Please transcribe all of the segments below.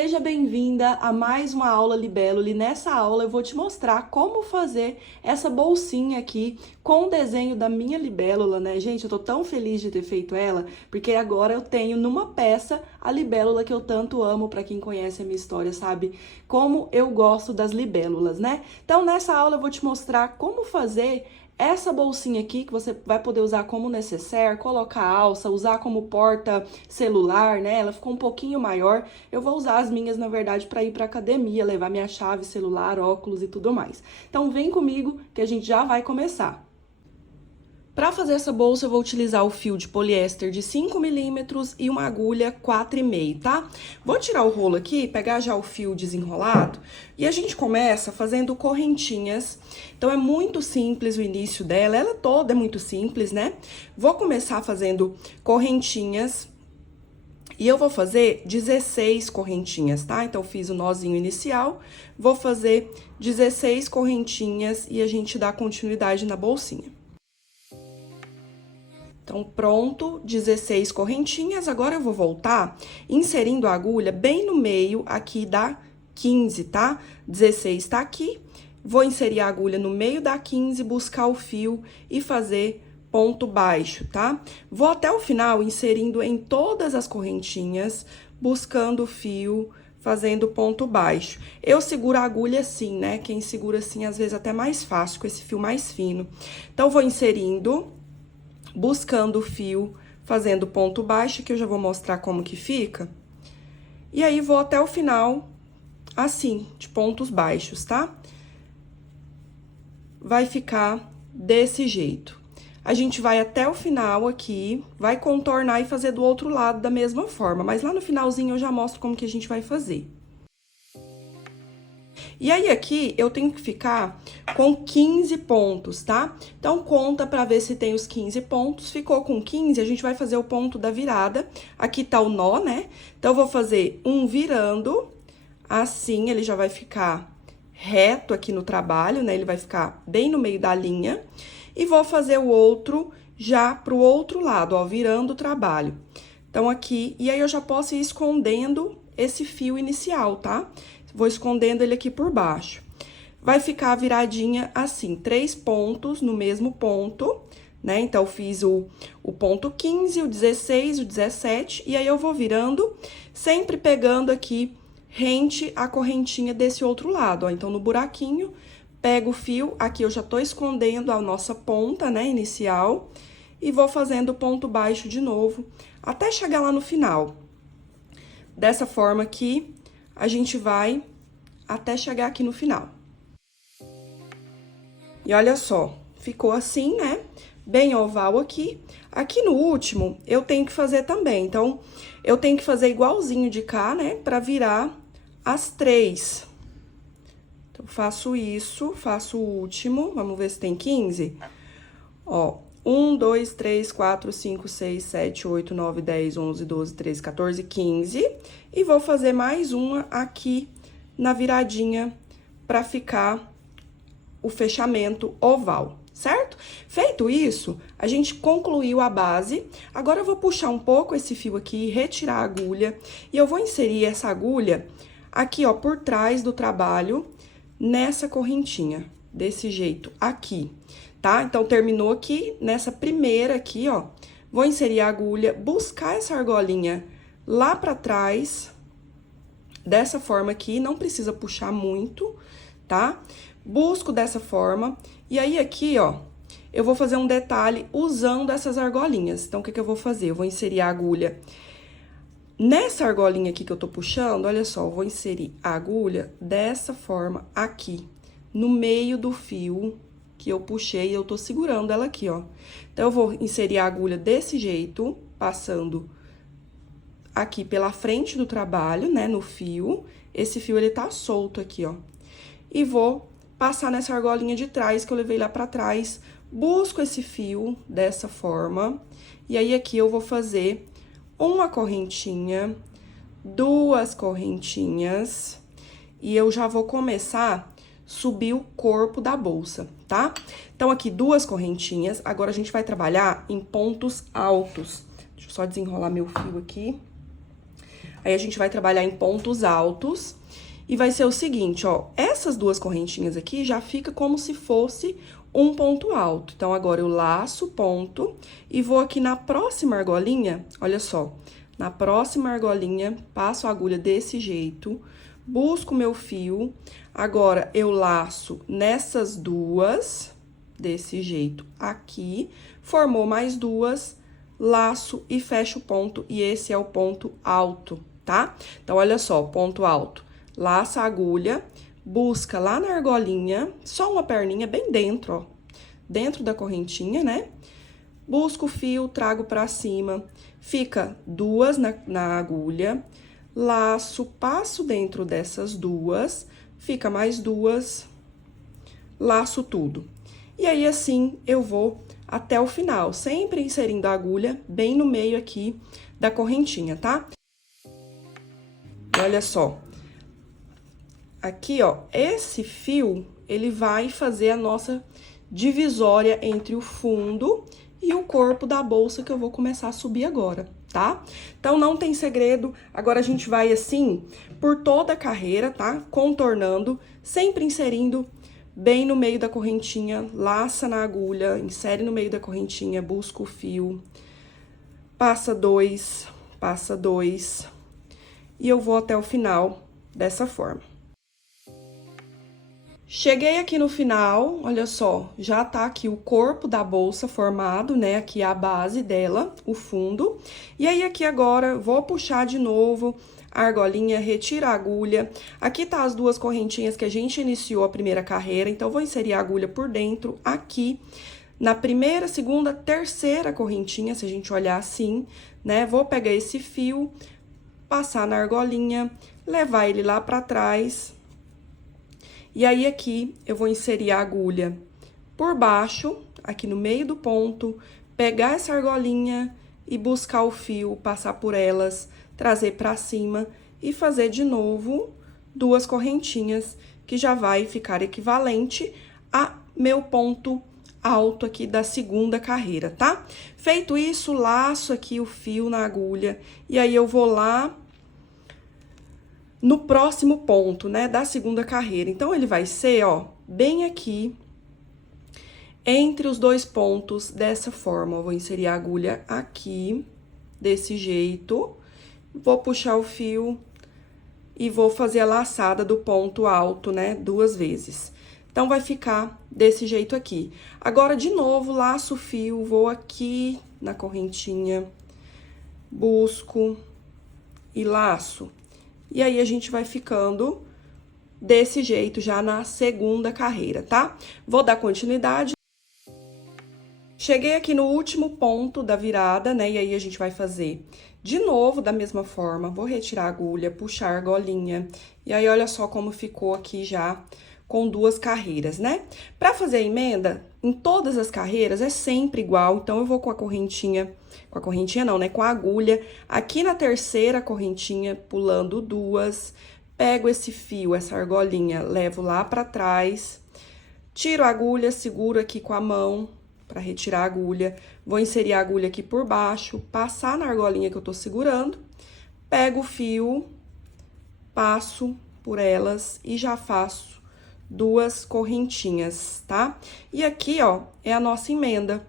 Seja bem-vinda a mais uma aula Libellula e nessa aula eu vou te mostrar como fazer essa bolsinha aqui com o desenho da minha libélula, né? Gente, eu tô tão feliz de ter feito ela, porque agora eu tenho numa peça a libélula que eu tanto amo, pra quem conhece a minha história, sabe? Como eu gosto das libélulas, né? Então, nessa aula eu vou te mostrar como fazer essa bolsinha aqui, que você vai poder usar como necessaire, colocar alça, usar como porta celular, né? Ela ficou um pouquinho maior. Eu vou usar as minhas, na verdade, para ir para academia, levar minha chave, celular, óculos e tudo mais. Então, vem comigo que a gente já vai começar. Para fazer essa bolsa, eu vou utilizar o fio de poliéster de 5 milímetros e uma agulha 4,5, tá? Vou tirar o rolo aqui, pegar já o fio desenrolado e a gente começa fazendo correntinhas. Então, é muito simples o início dela, ela toda é muito simples, né? Vou começar fazendo correntinhas e eu vou fazer 16 correntinhas, tá? Então, fiz o nozinho inicial, vou fazer 16 correntinhas e a gente dá continuidade na bolsinha. Então, pronto, 16 correntinhas. Agora, eu vou voltar inserindo a agulha bem no meio aqui da 15, tá? 16 tá aqui. Vou inserir a agulha no meio da 15, buscar o fio e fazer ponto baixo, tá? Vou até o final inserindo em todas as correntinhas, buscando o fio, fazendo ponto baixo. Eu seguro a agulha assim, né? Quem segura assim, às vezes, até mais fácil, com esse fio mais fino. Então, vou inserindo, buscando o fio, fazendo ponto baixo, que eu já vou mostrar como que fica. E aí, vou até o final, assim, de pontos baixos, tá? Vai ficar desse jeito. A gente vai até o final aqui, vai contornar e fazer do outro lado da mesma forma, mas lá no finalzinho eu já mostro como que a gente vai fazer. E aí, aqui, eu tenho que ficar com 15 pontos, tá? Então, conta pra ver se tem os 15 pontos. Ficou com 15, a gente vai fazer o ponto da virada. Aqui tá o nó, né? Então, eu vou fazer um virando, assim, ele já vai ficar reto aqui no trabalho, né? Ele vai ficar bem no meio da linha. E vou fazer o outro já pro outro lado, ó, virando o trabalho. Então, aqui, e aí eu já posso ir escondendo esse fio inicial, tá? Vou escondendo ele aqui por baixo. Vai ficar a viradinha assim, 3 pontos no mesmo ponto, né? Então, eu fiz o ponto 15, o 16, o 17, e aí eu vou virando, sempre pegando aqui rente a correntinha desse outro lado, ó. Então, no buraquinho, pego o fio, aqui eu já tô escondendo a nossa ponta, né, inicial, e vou fazendo ponto baixo de novo, até chegar lá no final. Dessa forma aqui, a gente vai até chegar aqui no final. E olha só, ficou assim, né? Bem oval aqui. Aqui no último, eu tenho que fazer também. Então, eu tenho que fazer igualzinho de cá, né? Pra virar as 3. Então, faço isso, faço o último. Vamos ver se tem 15. Ó, 1, 2, 3, 4, 5, 6, 7, 8, 9, 10, 11, 12, 13, 14, 15. E vou fazer mais uma aqui na viradinha pra ficar o fechamento oval, certo? Feito isso, a gente concluiu a base. Agora, eu vou puxar um pouco esse fio aqui, retirar a agulha. E eu vou inserir essa agulha aqui, ó, por trás do trabalho, nessa correntinha, desse jeito, aqui. Tá? Então, terminou aqui, nessa primeira aqui, ó, vou inserir a agulha, buscar essa argolinha lá pra trás, dessa forma aqui, não precisa puxar muito, tá? Busco dessa forma, e aí aqui, ó, eu vou fazer um detalhe usando essas argolinhas. Então, o que que eu vou fazer? Eu vou inserir a agulha nessa argolinha aqui que eu tô puxando, olha só, eu vou inserir a agulha dessa forma aqui, no meio do fio que eu puxei, eu tô segurando ela aqui, ó. Então, eu vou inserir a agulha desse jeito, passando aqui pela frente do trabalho, né, no fio. Esse fio, ele tá solto aqui, ó. E vou passar nessa argolinha de trás, que eu levei lá pra trás, busco esse fio dessa forma. E aí, aqui, eu vou fazer uma correntinha, 2 correntinhas, e eu já vou começar subir o corpo da bolsa, tá? Então, aqui, 2 correntinhas. Agora, a gente vai trabalhar em pontos altos. Deixa eu só desenrolar meu fio aqui. Aí a gente vai trabalhar em pontos altos. E vai ser o seguinte, ó, essas duas correntinhas aqui já fica como se fosse um ponto alto. Então, agora eu laço o ponto e vou aqui na próxima argolinha, olha só. Na próxima argolinha, passo a agulha desse jeito, busco meu fio. Agora, eu laço nessas duas, desse jeito aqui. Formou mais duas, laço e fecho o ponto. E esse é o ponto alto, tá? Então, olha só, ponto alto. Laça a agulha, busca lá na argolinha, só uma perninha bem dentro, ó. Dentro da correntinha, né? Busco o fio, trago pra cima, fica duas na agulha, laço, passo dentro dessas duas, fica mais duas, laço tudo. E aí, assim, eu vou até o final, sempre inserindo a agulha bem no meio aqui da correntinha, tá? E olha só. Aqui, ó, esse fio, ele vai fazer a nossa divisória entre o fundo e o corpo da bolsa que eu vou começar a subir agora, tá? Então, não tem segredo. Agora, a gente vai assim por toda a carreira, tá? Contornando, sempre inserindo bem no meio da correntinha, laça na agulha, insere no meio da correntinha, busca o fio, passa dois, e eu vou até o final dessa forma. Cheguei aqui no final, olha só, já tá aqui o corpo da bolsa formado, né? Aqui a base dela, o fundo. E aí, aqui agora, vou puxar de novo a argolinha, retira a agulha. Aqui tá as duas correntinhas que a gente iniciou a primeira carreira, então, vou inserir a agulha por dentro, aqui, na primeira, segunda, terceira correntinha, se a gente olhar assim, né? Vou pegar esse fio, passar na argolinha, levar ele lá pra trás. E aí, aqui, eu vou inserir a agulha por baixo, aqui no meio do ponto, pegar essa argolinha e buscar o fio, passar por elas, trazer pra cima e fazer de novo duas correntinhas, que já vai ficar equivalente a meu ponto alto aqui da segunda carreira, tá? Feito isso, laço aqui o fio na agulha e aí eu vou lá no próximo ponto, né, da segunda carreira. Então, ele vai ser, ó, bem aqui, entre os dois pontos, dessa forma. Eu vou inserir a agulha aqui, desse jeito. Vou puxar o fio e vou fazer a laçada do ponto alto, né, duas vezes. Então, vai ficar desse jeito aqui. Agora, de novo, laço o fio, vou aqui na correntinha, busco e laço. E aí, a gente vai ficando desse jeito já na segunda carreira, tá? Vou dar continuidade. Cheguei aqui no último ponto da virada, né? E aí, a gente vai fazer de novo da mesma forma. Vou retirar a agulha, puxar a argolinha. E aí, olha só como ficou aqui já com duas carreiras, né? Pra fazer a emenda, em todas as carreiras, é sempre igual. Então, eu vou com a correntinha não, né? Com a agulha, aqui na terceira correntinha, pulando duas, pego esse fio, essa argolinha, levo lá pra trás, tiro a agulha, seguro aqui com a mão pra retirar a agulha, vou inserir a agulha aqui por baixo, passar na argolinha que eu tô segurando, pego o fio, passo por elas e já faço duas correntinhas, tá? E aqui, ó, é a nossa emenda.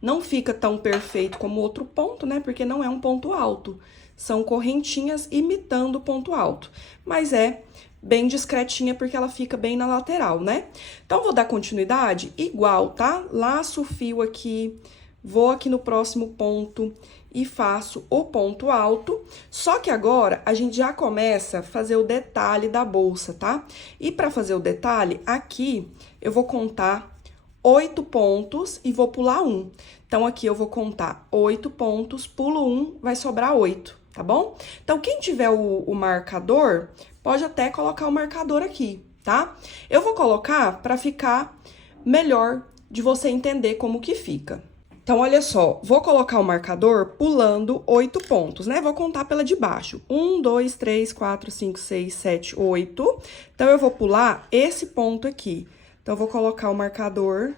Não fica tão perfeito como outro ponto, né? Porque não é um ponto alto. São correntinhas imitando o ponto alto. Mas é bem discretinha porque ela fica bem na lateral, né? Então, vou dar continuidade igual, tá? Laço o fio aqui, vou aqui no próximo ponto e faço o ponto alto. Só que agora, a gente já começa a fazer o detalhe da bolsa, tá? E pra fazer o detalhe, aqui, eu vou contar 8 pontos e vou pular um. Então, aqui eu vou contar 8 pontos, pulo um, vai sobrar 8, tá bom? Então, quem tiver o marcador, pode até colocar o marcador aqui, tá? Eu vou colocar para ficar melhor de você entender como que fica. Então, olha só, vou colocar o marcador pulando 8 pontos, né? Vou contar pela de baixo. 1, 2, 3, 4, 5, 6, 7, 8. Então, eu vou pular esse ponto aqui. Então, eu vou colocar o marcador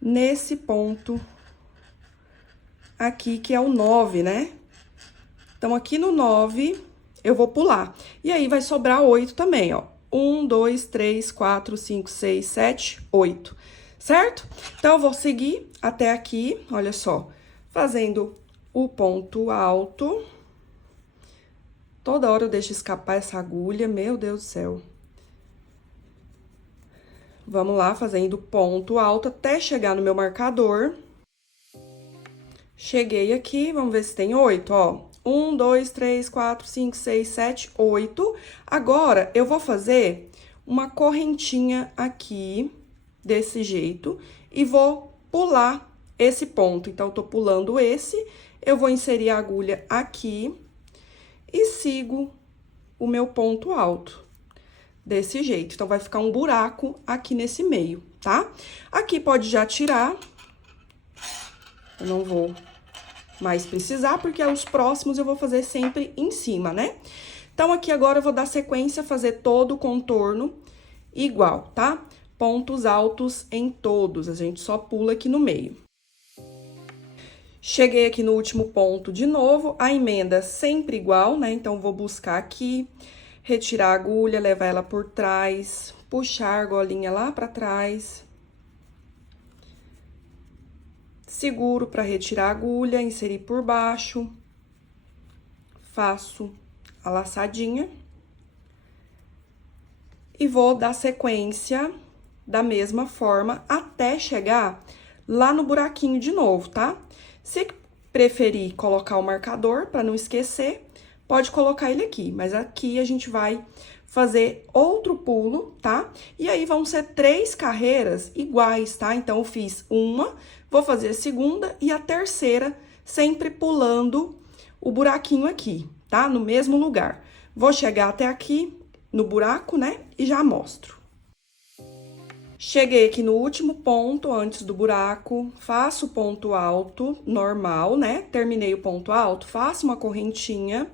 nesse ponto aqui, que é o 9, né? Então, aqui no 9, eu vou pular. E aí, vai sobrar 8 também, ó. 1, 2, 3, 4, 5, 6, 7, 8. Certo? Então, eu vou seguir até aqui, olha só, fazendo o ponto alto. Toda hora eu deixo escapar essa agulha, meu Deus do céu. Vamos lá, fazendo ponto alto até chegar no meu marcador. Cheguei aqui, vamos ver se tem 8, ó. 1, 2, 3, 4, 5, 6, 7, 8. Agora, eu vou fazer uma correntinha aqui, desse jeito, e vou pular esse ponto. Então, eu tô pulando esse, eu vou inserir a agulha aqui e sigo o meu ponto alto. Desse jeito. Então, vai ficar um buraco aqui nesse meio, tá? Aqui pode já tirar. Eu não vou mais precisar, porque os próximos eu vou fazer sempre em cima, né? Então, aqui agora eu vou dar sequência, fazer todo o contorno igual, tá? Pontos altos em todos, a gente só pula aqui no meio. Cheguei aqui no último ponto de novo, a emenda sempre igual, né? Então, vou buscar aqui, retirar a agulha, levar ela por trás, puxar a argolinha lá pra trás. Seguro para retirar a agulha, inserir por baixo. Faço a laçadinha. E vou dar sequência da mesma forma até chegar lá no buraquinho de novo, tá? Se preferir colocar o marcador para não esquecer, pode colocar ele aqui, mas aqui a gente vai fazer outro pulo, tá? E aí, vão ser 3 carreiras iguais, tá? Então, eu fiz uma, vou fazer a segunda e a terceira, sempre pulando o buraquinho aqui, tá? No mesmo lugar. Vou chegar até aqui, no buraco, né? E já mostro. Cheguei aqui no último ponto, antes do buraco, faço o ponto alto, normal, né? Terminei o ponto alto, faço uma correntinha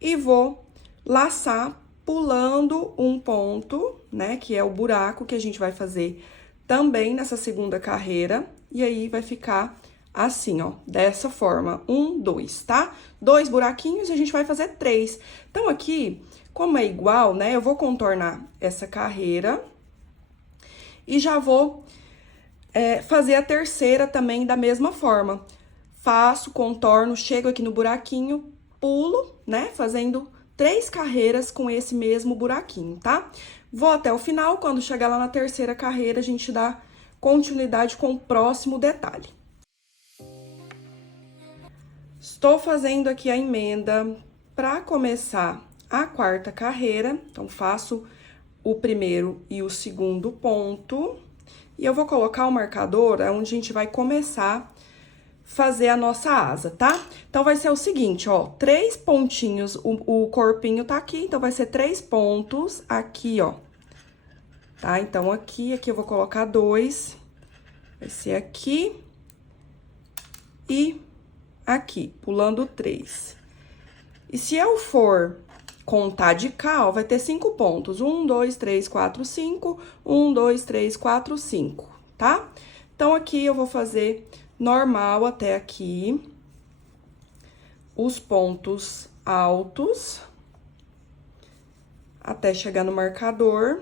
e vou laçar pulando um ponto, né? Que é o buraco que a gente vai fazer também nessa segunda carreira. E aí, vai ficar assim, ó, dessa forma. 1, 2, tá? 2 buraquinhos e a gente vai fazer 3. Então, aqui, como é igual, né? Eu vou contornar essa carreira e já vou fazer a terceira também da mesma forma. Faço, contorno, chego aqui no buraquinho, pulo, né? Fazendo 3 carreiras com esse mesmo buraquinho, tá? Vou até o final, quando chegar lá na terceira carreira, a gente dá continuidade com o próximo detalhe. Estou fazendo aqui a emenda para começar a 4ª carreira, então, faço o primeiro e o segundo ponto. E eu vou colocar o marcador onde a gente vai começar a fazer a nossa asa, tá? Então, vai ser o seguinte, ó, 3 pontinhos, o corpinho tá aqui, então, vai ser 3 pontos aqui, ó. Tá? Então, aqui eu vou colocar 2, vai ser aqui e aqui, pulando 3. E se eu for contar de cá, ó, vai ter 5 pontos. 1, 2, 3, 4, 5. 1, 2, 3, 4, 5, tá? Então, aqui eu vou fazer normal até aqui. Os pontos altos. Até chegar no marcador.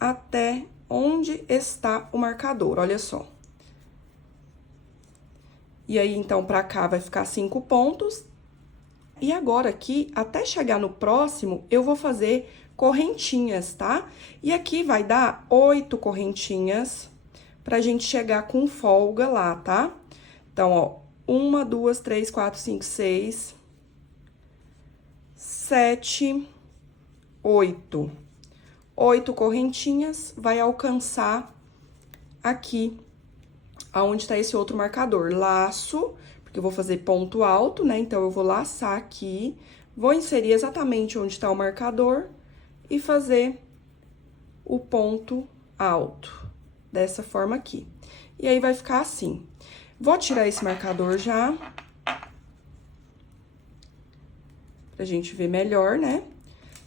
Até onde está o marcador, olha só. E aí, então, pra cá vai ficar 5 pontos. E agora, aqui, até chegar no próximo, eu vou fazer correntinhas, tá? E aqui vai dar 8 correntinhas pra gente chegar com folga lá, tá? Então, ó, 1, 2, 3, 4, 5, 6, 7, 8. 8 correntinhas, vai alcançar aqui, aonde tá esse outro marcador. Laço, porque eu vou fazer ponto alto, né? Então, eu vou laçar aqui, vou inserir exatamente onde tá o marcador e fazer o ponto alto, dessa forma aqui. E aí, vai ficar assim. Vou tirar esse marcador já, pra gente ver melhor, né?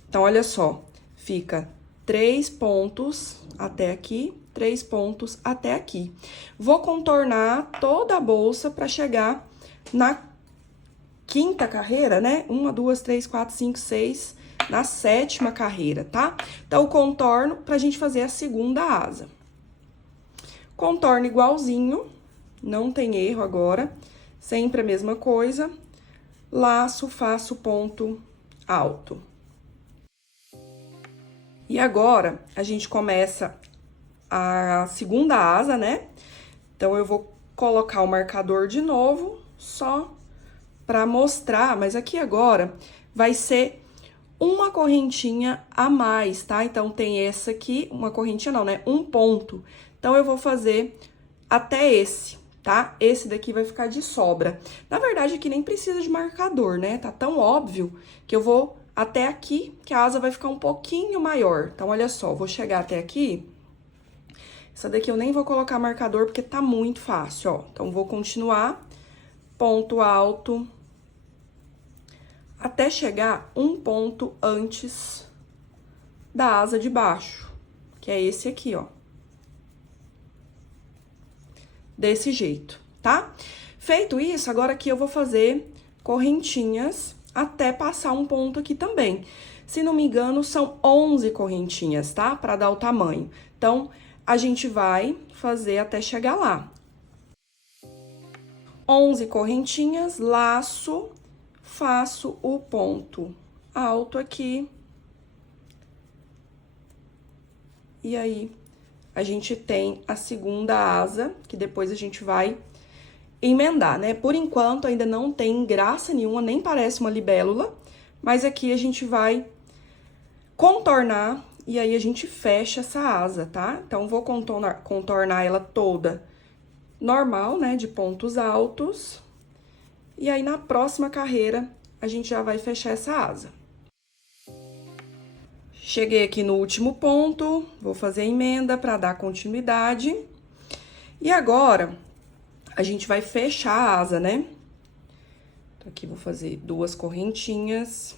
Então, olha só, fica 3 pontos até aqui, 3 pontos até aqui. Vou contornar toda a bolsa para chegar na quinta carreira, né? 1, 2, 3, 4, 5, 6, na 7ª carreira, tá? Então, o contorno pra gente fazer a segunda asa. Contorno igualzinho, não tem erro agora, sempre a mesma coisa. Laço, faço ponto alto. E agora, a gente começa a segunda asa, né? Então, eu vou colocar o marcador de novo, só pra mostrar, mas aqui agora vai ser uma correntinha a mais, tá? Então, tem essa aqui, uma correntinha não, né? Um ponto. Então, eu vou fazer até esse, tá? Esse daqui vai ficar de sobra. Na verdade, aqui nem precisa de marcador, né? Tá tão óbvio que eu vou até aqui, que a asa vai ficar um pouquinho maior. Então, olha só, vou chegar até aqui. Essa daqui eu nem vou colocar marcador, porque tá muito fácil, ó. Então, vou continuar, ponto alto, até chegar um ponto antes da asa de baixo, que é esse aqui, ó. Desse jeito, tá? Feito isso, agora aqui eu vou fazer correntinhas até passar um ponto aqui também. Se não me engano, são 11 correntinhas, tá? Pra dar o tamanho. Então, a gente vai fazer até chegar lá. 11 correntinhas, laço, faço o ponto alto aqui. E aí, a gente tem a segunda asa, que depois a gente vai emendar, né? Por enquanto, ainda não tem graça nenhuma, nem parece uma libélula, mas aqui a gente vai contornar e aí a gente fecha essa asa, tá? Então, vou contornar ela toda normal, né? De pontos altos. E aí, na próxima carreira, a gente já vai fechar essa asa. Cheguei aqui no último ponto, vou fazer a emenda para dar continuidade. E agora, a gente vai fechar a asa, né? Então, aqui vou fazer 2 correntinhas,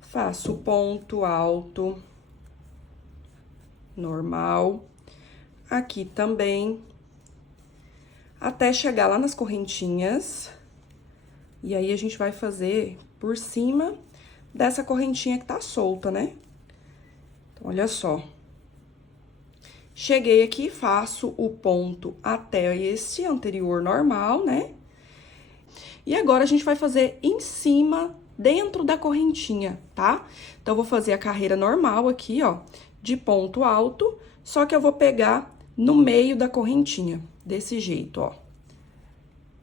faço ponto alto, normal, aqui também, até chegar lá nas correntinhas. E aí, a gente vai fazer por cima dessa correntinha que tá solta, né? Então, olha só. Cheguei aqui, faço o ponto até esse anterior normal, né? E agora, a gente vai fazer em cima, dentro da correntinha, tá? Então, eu vou fazer a carreira normal aqui, ó, de ponto alto, só que eu vou pegar no meio da correntinha, desse jeito, ó.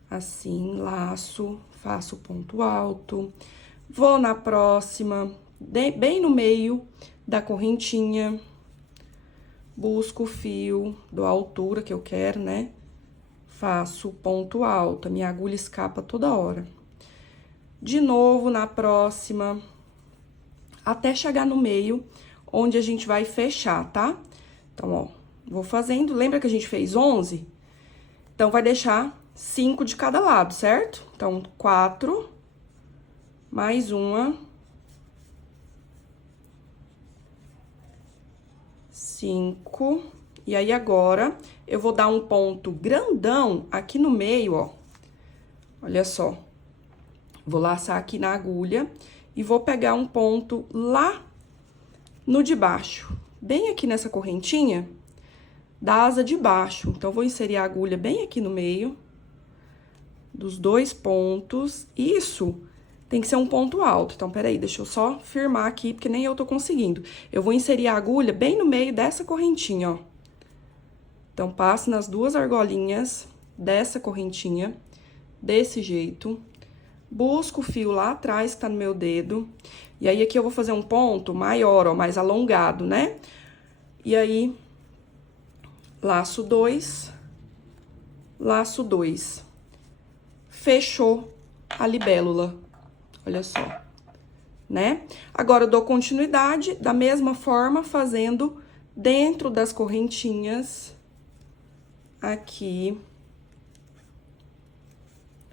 Assim, laço, faço ponto alto, vou na próxima, bem no meio da correntinha, busco o fio, dou a altura que eu quero, né? Faço ponto alto, a minha agulha escapa toda hora. De novo, na próxima, até chegar no meio, onde a gente vai fechar, tá? Então, ó, vou fazendo, lembra que a gente fez 11? Então, vai deixar 5 de cada lado, certo? Então, 4, mais uma, 5, e aí agora eu vou dar um ponto grandão aqui no meio, ó. Olha só. Vou laçar aqui na agulha e vou pegar um ponto lá no de baixo, bem aqui nessa correntinha da asa de baixo. Então, vou inserir a agulha bem aqui no meio dos 2 pontos. Isso tem que ser um ponto alto. Então, peraí, deixa eu só firmar aqui, porque nem eu tô conseguindo. Eu vou inserir a agulha bem no meio dessa correntinha, ó. Então, passo nas 2 argolinhas dessa correntinha, desse jeito. Busco o fio lá atrás, que tá no meu dedo. E aí, aqui eu vou fazer um ponto maior, ó, mais alongado, né? E aí, laço 2, laço 2. Fechou a libélula. Olha só, né? Agora, eu dou continuidade da mesma forma, fazendo dentro das correntinhas, aqui,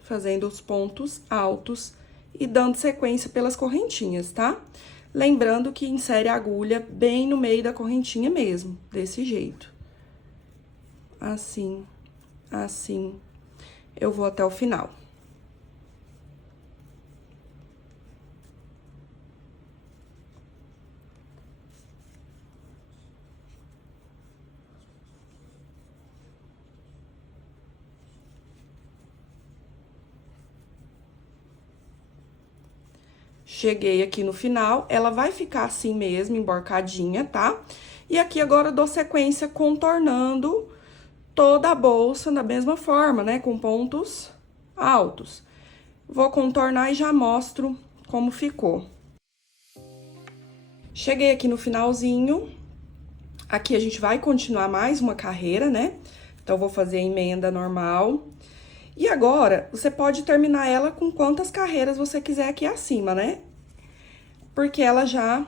fazendo os pontos altos e dando sequência pelas correntinhas, tá? Lembrando que insere a agulha bem no meio da correntinha mesmo, desse jeito. Assim, assim, eu vou até o final. Cheguei aqui no final, ela vai ficar assim mesmo, emborcadinha, tá? E aqui agora eu dou sequência contornando toda a bolsa da mesma forma, né? Com pontos altos. Vou contornar e já mostro como ficou. Cheguei aqui no finalzinho. Aqui a gente vai continuar mais uma carreira, né? Então, vou fazer a emenda normal. E agora, você pode terminar ela com quantas carreiras você quiser aqui acima, né? Porque ela já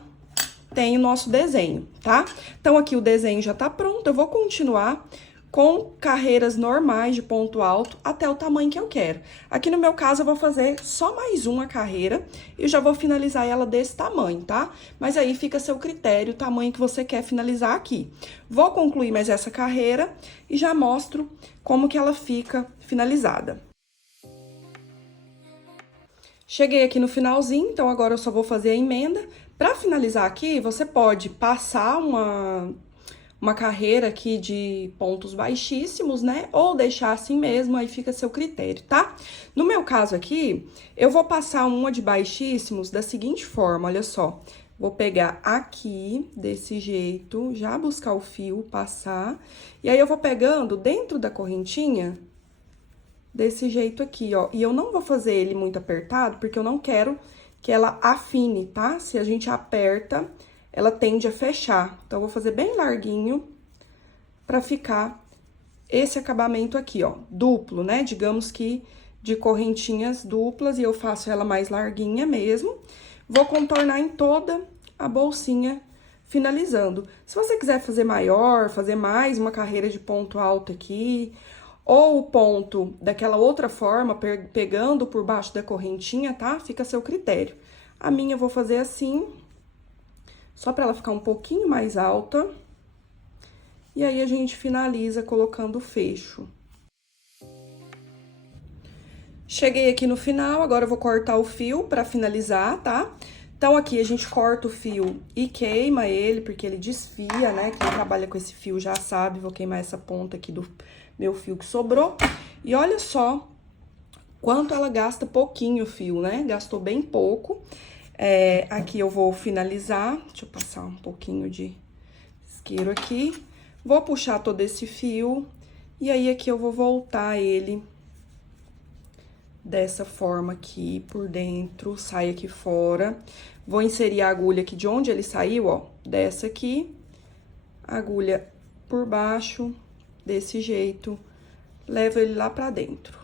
tem o nosso desenho, tá? Então, aqui o desenho já tá pronto, eu vou continuar com carreiras normais de ponto alto até o tamanho que eu quero. Aqui no meu caso, eu vou fazer só mais uma carreira e já vou finalizar ela desse tamanho, tá? Mas aí fica a seu critério o tamanho que você quer finalizar aqui. Vou concluir mais essa carreira e já mostro como que ela fica finalizada. Cheguei aqui no finalzinho, então agora eu só vou fazer a emenda. Pra finalizar aqui, você pode passar uma carreira aqui de pontos baixíssimos, né? Ou deixar assim mesmo, aí fica a seu critério, tá? No meu caso aqui, eu vou passar uma de baixíssimos da seguinte forma, olha só. Vou pegar aqui, desse jeito, já buscar o fio, passar. E aí, eu vou pegando dentro da correntinha desse jeito aqui, ó. E eu não vou fazer ele muito apertado, porque eu não quero que ela afine, tá? Se a gente aperta, ela tende a fechar. Então, eu vou fazer bem larguinho pra ficar esse acabamento aqui, ó, duplo, né? Digamos que de correntinhas duplas, e eu faço ela mais larguinha mesmo. Vou contornar em toda a bolsinha, finalizando. Se você quiser fazer maior, fazer mais uma carreira de ponto alto aqui, ou o ponto daquela outra forma, pegando por baixo da correntinha, tá? Fica a seu critério. A minha eu vou fazer assim, só pra ela ficar um pouquinho mais alta. E aí, a gente finaliza colocando o fecho. Cheguei aqui no final, agora eu vou cortar o fio pra finalizar, tá? Então, aqui a gente corta o fio e queima ele, porque ele desfia, né? Quem trabalha com esse fio já sabe, vou queimar essa ponta aqui do meu fio que sobrou. E olha só quanto ela gasta pouquinho o fio, né? Gastou bem pouco. Aqui eu vou finalizar, deixa eu passar um pouquinho de isqueiro aqui. Vou puxar todo esse fio, e aí aqui eu vou voltar ele dessa forma aqui por dentro, sai aqui fora. Vou inserir a agulha aqui de onde ele saiu, ó, dessa aqui. Agulha por baixo, desse jeito, levo ele lá pra dentro.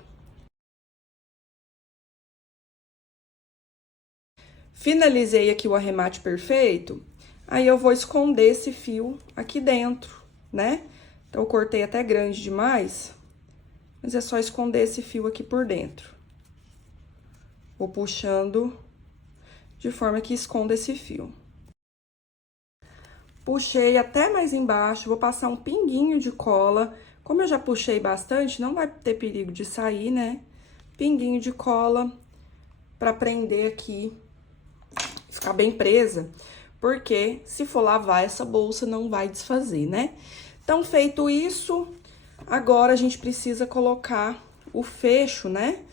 Finalizei aqui o arremate perfeito, aí eu vou esconder esse fio aqui dentro, né? Então, eu cortei até grande demais, mas é só esconder esse fio aqui por dentro. Vou puxando de forma que esconda esse fio. Puxei até mais embaixo, vou passar um pinguinho de cola. Como eu já puxei bastante, não vai ter perigo de sair, né? Pinguinho de cola pra prender aqui, ficar bem presa, porque se for lavar essa bolsa não vai desfazer, né? Então, feito isso, agora a gente precisa colocar o fecho, né?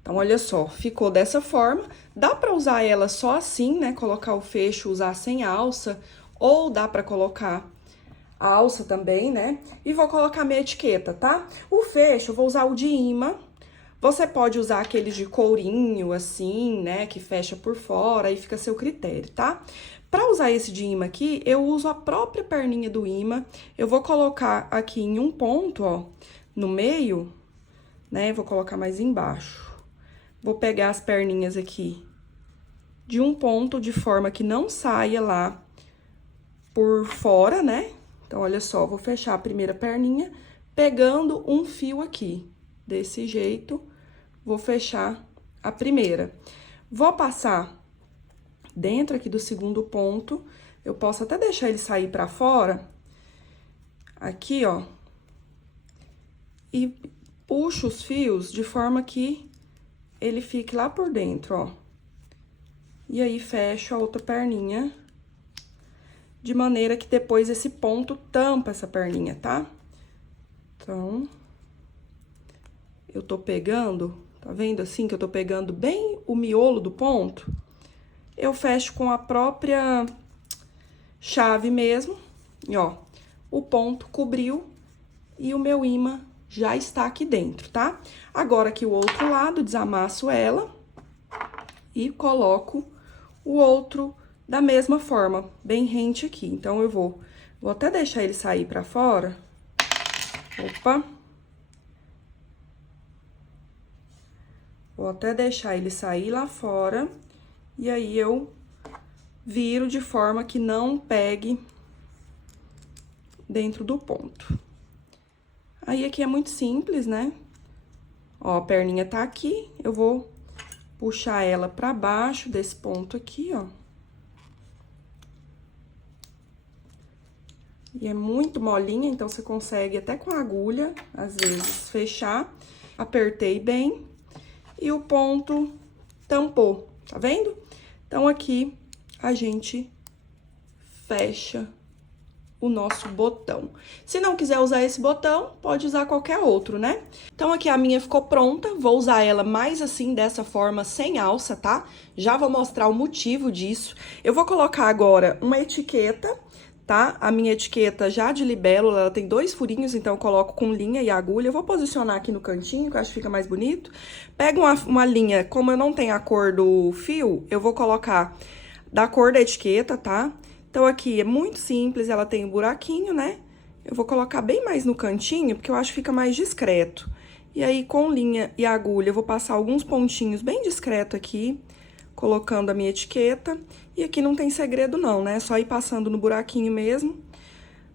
Então, olha só, ficou dessa forma. Dá pra usar ela só assim, né? Colocar o fecho, usar sem alça, ou dá pra colocar a alça também, né? E vou colocar minha etiqueta, tá? O fecho, eu vou usar o de imã. Você pode usar aqueles de courinho, assim, né? Que fecha por fora, aí fica a seu critério, tá? Pra usar esse de imã aqui, eu uso a própria perninha do imã. Eu vou colocar aqui em um ponto, ó, no meio, né? Vou colocar mais embaixo. Vou pegar as perninhas aqui de um ponto, de forma que não saia lá por fora, né? Então, olha só, vou fechar a primeira perninha, pegando um fio aqui. Desse jeito, vou fechar a primeira. Vou passar dentro aqui do segundo ponto. Eu posso até deixar ele sair pra fora, aqui, ó, e puxo os fios de forma que ele fique lá por dentro, ó. E aí, fecho a outra perninha, de maneira que depois esse ponto tampa essa perninha, tá? Então, eu tô pegando, tá vendo assim que eu tô pegando bem o miolo do ponto? Eu fecho com a própria chave mesmo, e ó, o ponto cobriu e o meu imã já está aqui dentro, tá? Agora, aqui o outro lado, desamasso ela e coloco o outro da mesma forma, bem rente aqui. Então, eu vou até deixar ele sair pra fora. Opa! Vou até deixar ele sair lá fora, e aí eu viro de forma que não pegue dentro do ponto. Aí, aqui é muito simples, né? Ó, a perninha tá aqui, eu vou puxar ela pra baixo desse ponto aqui, ó. E é muito molinha, então você consegue até com a agulha, às vezes, fechar. Apertei bem e o ponto tampou, tá vendo? Então, aqui a gente fecha o nosso botão. Se não quiser usar esse botão, pode usar qualquer outro, né? Então, aqui a minha ficou pronta, vou usar ela mais assim, dessa forma, sem alça, tá? Já vou mostrar o motivo disso. Eu vou colocar agora uma etiqueta, tá? A minha etiqueta já de libélula, ela tem 2 furinhos, então eu coloco com linha e agulha. Eu vou posicionar aqui no cantinho, que eu acho que fica mais bonito. Pego uma linha, como eu não tenho a cor do fio, eu vou colocar da cor da etiqueta, tá? Então, aqui é muito simples, ela tem um buraquinho, né? Eu vou colocar bem mais no cantinho, porque eu acho que fica mais discreto. E aí, com linha e agulha, eu vou passar alguns pontinhos bem discreto aqui, colocando a minha etiqueta. E aqui não tem segredo não, né? É só ir passando no buraquinho mesmo.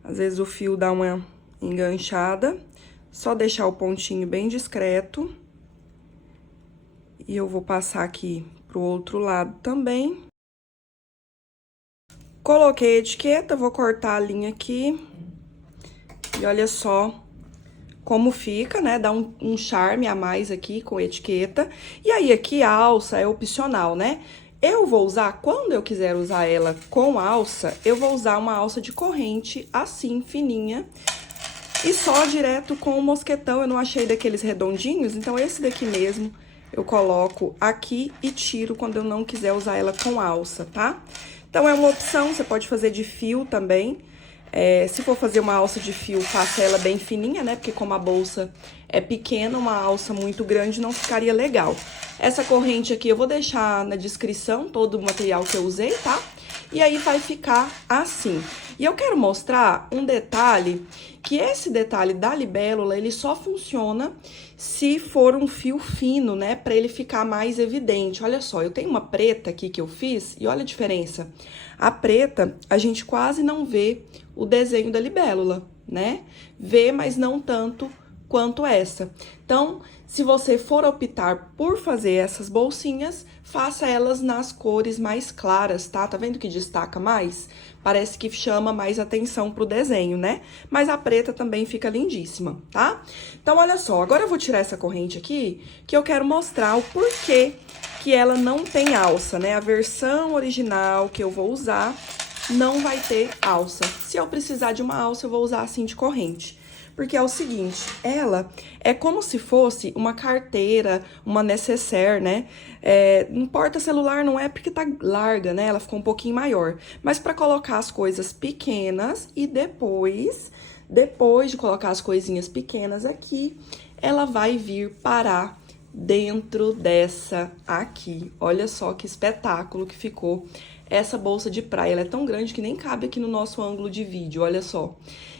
Às vezes o fio dá uma enganchada. Só deixar o pontinho bem discreto. E eu vou passar aqui pro outro lado também. Coloquei a etiqueta, vou cortar a linha aqui. E olha só como fica, né? Dá um charme a mais aqui com a etiqueta. E aí, aqui a alça é opcional, né? Eu vou usar, quando eu quiser usar ela com alça, eu vou usar uma alça de corrente assim, fininha. E só direto com o mosquetão, eu não achei daqueles redondinhos, então esse daqui mesmo eu coloco aqui e tiro quando eu não quiser usar ela com alça, tá? Então, é uma opção, você pode fazer de fio também. Se for fazer uma alça de fio, faça ela bem fininha, né? Porque como a bolsa é pequena, uma alça muito grande não ficaria legal. Essa corrente aqui eu vou deixar na descrição todo o material que eu usei, tá? E aí vai ficar assim. E eu quero mostrar um detalhe, que esse detalhe da libélula, ele só funciona se for um fio fino, né? Pra ele ficar mais evidente. Olha só, eu tenho uma preta aqui que eu fiz, e olha a diferença. A preta, a gente quase não vê o desenho da libélula, né? Vê, mas não tanto quanto essa. Então, se você for optar por fazer essas bolsinhas, faça elas nas cores mais claras, tá? Tá vendo que destaca mais? Parece que chama mais atenção pro desenho, né? Mas a preta também fica lindíssima, tá? Então, olha só, agora eu vou tirar essa corrente aqui, que eu quero mostrar o porquê que ela não tem alça, né? A versão original que eu vou usar não vai ter alça. Se eu precisar de uma alça, eu vou usar assim de corrente. Porque é o seguinte, ela é como se fosse uma carteira, uma necessaire, né? No porta-celular não é porque tá larga, né? Ela ficou um pouquinho maior. Mas para colocar as coisas pequenas e depois de colocar as coisinhas pequenas aqui, ela vai vir parar dentro dessa aqui. Olha só que espetáculo que ficou essa bolsa de praia. Ela é tão grande que nem cabe aqui no nosso ângulo de vídeo, olha só.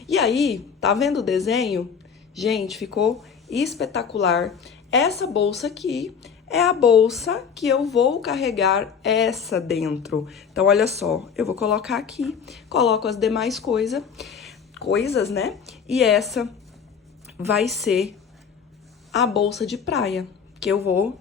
E aí, tá vendo o desenho? Gente, ficou espetacular. Essa bolsa aqui é a bolsa que eu vou carregar essa dentro. Então, olha só, eu vou colocar aqui, coloco as demais coisas, né? E essa vai ser a bolsa de praia, que eu vou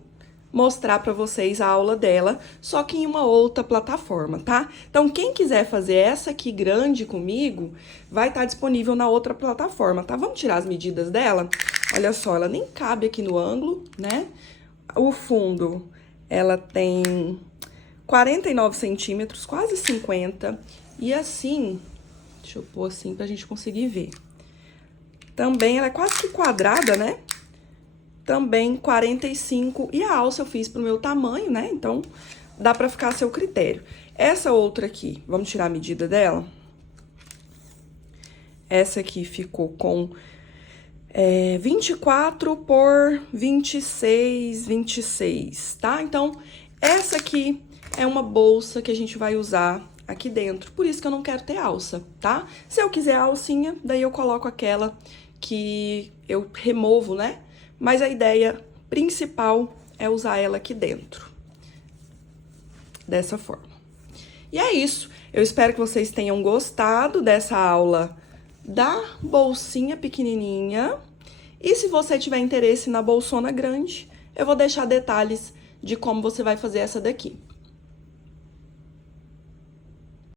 mostrar pra vocês a aula dela, só que em uma outra plataforma, tá? Então, quem quiser fazer essa aqui grande comigo, vai estar disponível na outra plataforma, tá? Vamos tirar as medidas dela? Olha só, ela nem cabe aqui no ângulo, né? O fundo, ela tem 49 centímetros, quase 50. E assim, deixa eu pôr assim pra gente conseguir ver. Também ela é quase que quadrada, né? Também 45. E a alça eu fiz pro meu tamanho, né? Então, dá pra ficar a seu critério. Essa outra aqui, vamos tirar a medida dela? Essa aqui ficou com 24 por 26, tá? Então, essa aqui é uma bolsa que a gente vai usar aqui dentro. Por isso que eu não quero ter alça, tá? Se eu quiser a alcinha, daí eu coloco aquela que eu removo, né? Mas a ideia principal é usar ela aqui dentro. Dessa forma. E é isso. Eu espero que vocês tenham gostado dessa aula da bolsinha pequenininha. E se você tiver interesse na bolsona grande, eu vou deixar detalhes de como você vai fazer essa daqui.